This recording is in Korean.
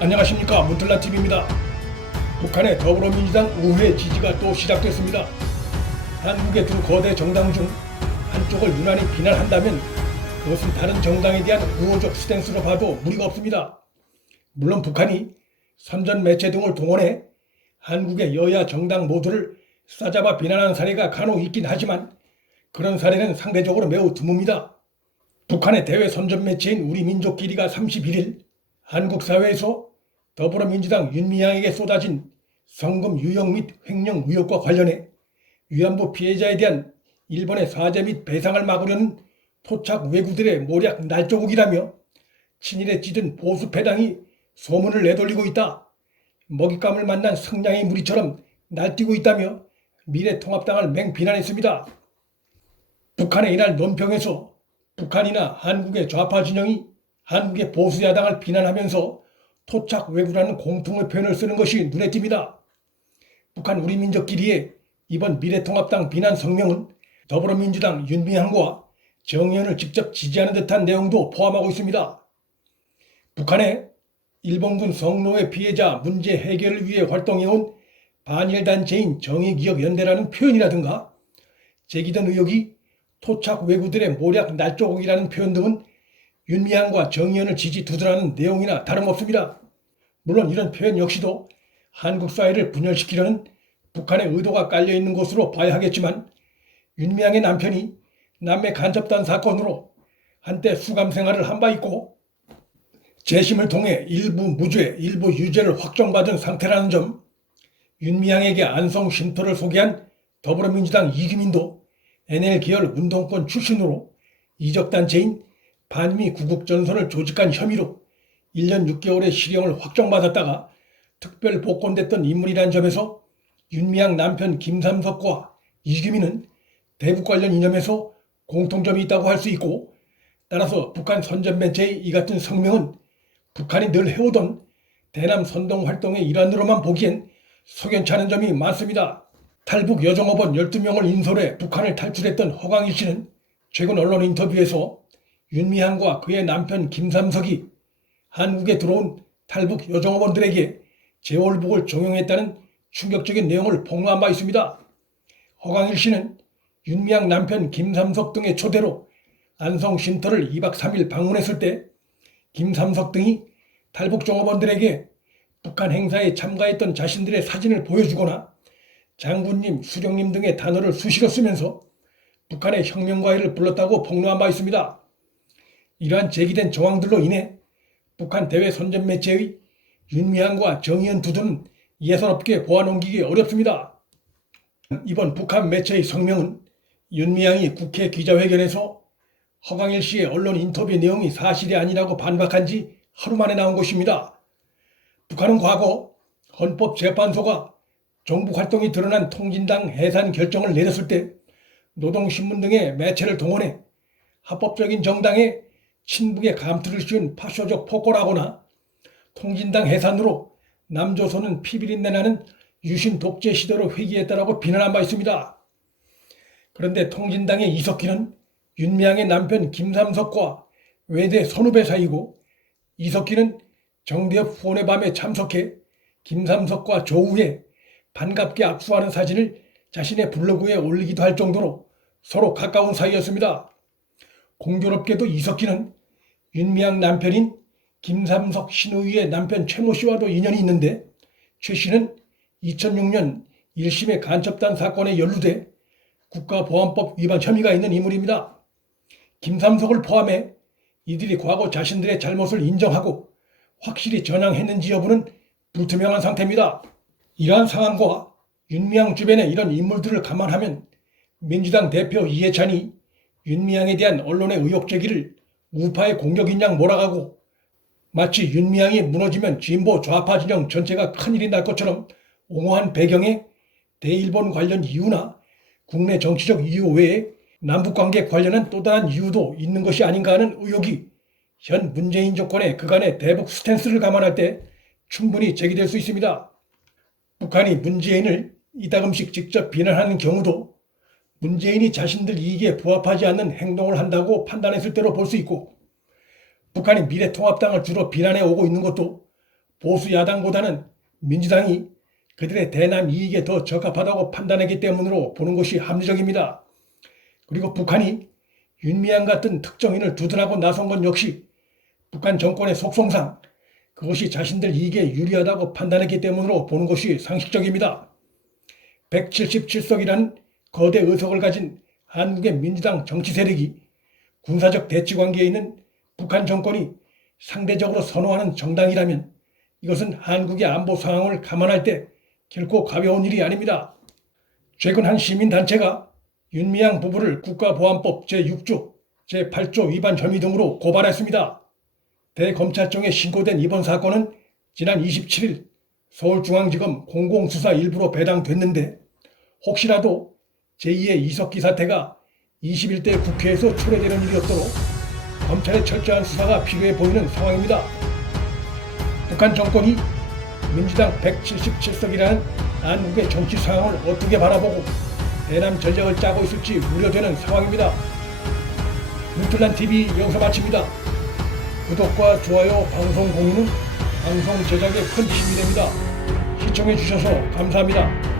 안녕하십니까, 문틀라TV입니다. 북한의 더불어민주당 우회 지지가 또 시작됐습니다. 한국의 두 거대 정당 중 한쪽을 유난히 비난한다면 그것은 다른 정당에 대한 우호적 스탠스로 봐도 무리가 없습니다. 물론 북한이 선전 매체 등을 동원해 한국의 여야 정당 모두를 싸잡아 비난한 사례가 간혹 있긴 하지만 그런 사례는 상대적으로 매우 드뭅니다. 북한의 대외 선전 매체인 우리민족끼리가 31일 한국 사회에서 더불어민주당 윤미향에게 쏟아진 성금 유용 및 횡령 의혹과 관련해 위안부 피해자에 대한 일본의 사죄 및 배상을 막으려는 토착 왜구들의 모략 날조국이라며 친일에 찌든 보수 패당이 소문을 내돌리고 있다. 먹잇감을 만난 성냥의 무리처럼 날뛰고 있다며 미래통합당을 맹비난했습니다. 북한의 이날 논평에서 북한이나 한국의 좌파 진영이 한국의 보수야당을 비난하면서 토착 왜구라는 공통의 표현을 쓰는 것이 눈에 띕니다. 북한 우리민족끼리의 이번 미래통합당 비난 성명은 더불어민주당 윤미향과 정의연을 직접 지지하는 듯한 내용도 포함하고 있습니다. 북한의 일본군 성노예 피해자 문제 해결을 위해 활동해온 반일단체인 정의기억연대라는 표현이라든가 제기된 의혹이 토착 왜구들의 모략 날조국이라는 표현 등은 윤미향과 정의연을 지지 두드라는 내용이나 다름없습니다. 물론 이런 표현 역시도 한국 사회를 분열시키려는 북한의 의도가 깔려있는 것으로 봐야 하겠지만 윤미향의 남편이 남매 간첩단 사건으로 한때 수감 생활을 한 바 있고 재심을 통해 일부 무죄, 일부 유죄를 확정받은 상태라는 점, 윤미향에게 안성 쉼터를 소개한 더불어민주당 이규민도 NL 계열 운동권 출신으로 이적단체인 반미 구국전선을 조직한 혐의로 1년 6개월의 실형을 확정받았다가 특별 복권됐던 인물이라는 점에서 윤미향 남편 김삼석과 이규민은 대북 관련 이념에서 공통점이 있다고 할 수 있고, 따라서 북한 선전매체의 이 같은 성명은 북한이 늘 해오던 대남 선동 활동의 일환으로만 보기엔 석연치 않은 점이 많습니다. 탈북 여종업원 12명을 인솔해 북한을 탈출했던 허광일 씨는 최근 언론 인터뷰에서 윤미향과 그의 남편 김삼석이 한국에 들어온 탈북 여종업원들에게 재월북을 종용했다는 충격적인 내용을 폭로한 바 있습니다. 허광일 씨는 윤미향 남편 김삼석 등의 초대로 안성 쉼터를 2박 3일 방문했을 때 김삼석 등이 탈북 종업원들에게 북한 행사에 참가했던 자신들의 사진을 보여주거나 장군님, 수령님 등의 단어를 수시로 쓰면서 북한의 혁명가해를 불렀다고 폭로한 바 있습니다. 이러한 제기된 정황들로 인해 북한 대외 선전 매체의 윤미향과 정의연 두들은 예사롭게 보아넘기기 어렵습니다. 이번 북한 매체의 성명은 윤미향이 국회 기자회견에서 허광일 씨의 언론 인터뷰 내용이 사실이 아니라고 반박한 지 하루 만에 나온 것입니다. 북한은 과거 헌법재판소가 정부 활동이 드러난 통진당 해산 결정을 내렸을 때 노동신문 등의 매체를 동원해 합법적인 정당에 친북의 감투를 씌운 파쇼적 폭거라거나 통진당 해산으로 남조선은 피비린내 나는 유신 독재 시대로 회귀했다라고 비난한 바 있습니다. 그런데 통진당의 이석기는 윤미향의 남편 김삼석과 외대 선후배 사이고, 이석기는 정대협 후원의 밤에 참석해 김삼석과 조우에 반갑게 악수하는 사진을 자신의 블로그에 올리기도 할 정도로 서로 가까운 사이였습니다. 공교롭게도 이석기는 윤미향 남편인 김삼석 신우이의 남편 최모 씨와도 인연이 있는데, 최 씨는 2006년 1심의 간첩단 사건에 연루돼 국가보안법 위반 혐의가 있는 인물입니다. 김삼석을 포함해 이들이 과거 자신들의 잘못을 인정하고 확실히 전향했는지 여부는 불투명한 상태입니다. 이러한 상황과 윤미향 주변의 이런 인물들을 감안하면 민주당 대표 이해찬이 윤미향에 대한 언론의 의혹 제기를 우파의 공격인 양 몰아가고 마치 윤미향이 무너지면 진보 좌파 진영 전체가 큰일이 날 것처럼 옹호한 배경에 대일본 관련 이유나 국내 정치적 이유 외에 남북관계 관련한 또 다른 이유도 있는 것이 아닌가 하는 의혹이 현 문재인 정권의 그간의 대북 스탠스를 감안할 때 충분히 제기될 수 있습니다. 북한이 문재인을 이따금씩 직접 비난하는 경우도 문재인이 자신들 이익에 부합하지 않는 행동을 한다고 판단했을 때로 볼 수 있고, 북한이 미래통합당을 주로 비난해 오고 있는 것도 보수 야당보다는 민주당이 그들의 대남 이익에 더 적합하다고 판단했기 때문으로 보는 것이 합리적입니다. 그리고 북한이 윤미향 같은 특정인을 두둔하고 나선 건 역시 북한 정권의 속성상 그것이 자신들 이익에 유리하다고 판단했기 때문으로 보는 것이 상식적입니다. 177석이라는 거대 의석을 가진 한국의 민주당 정치 세력이 군사적 대치 관계에 있는 북한 정권이 상대적으로 선호하는 정당이라면 이것은 한국의 안보 상황을 감안할 때 결코 가벼운 일이 아닙니다. 최근 한 시민단체가 윤미향 부부를 국가보안법 제6조, 제8조 위반 혐의 등으로 고발했습니다. 대검찰청에 신고된 이번 사건은 지난 27일 서울중앙지검 공공수사 일부로 배당됐는데 혹시라도 제2의 이석기 사태가 21대 국회에서 초래되는 일이 없도록 검찰의 철저한 수사가 필요해 보이는 상황입니다. 북한 정권이 민주당 177석이라는 한국의 정치 상황을 어떻게 바라보고 대남 전략을 짜고 있을지 우려되는 상황입니다. 문틀란TV 여기서 마칩니다. 구독과 좋아요, 방송 공유는 방송 제작에 큰 힘이 됩니다. 시청해 주셔서 감사합니다.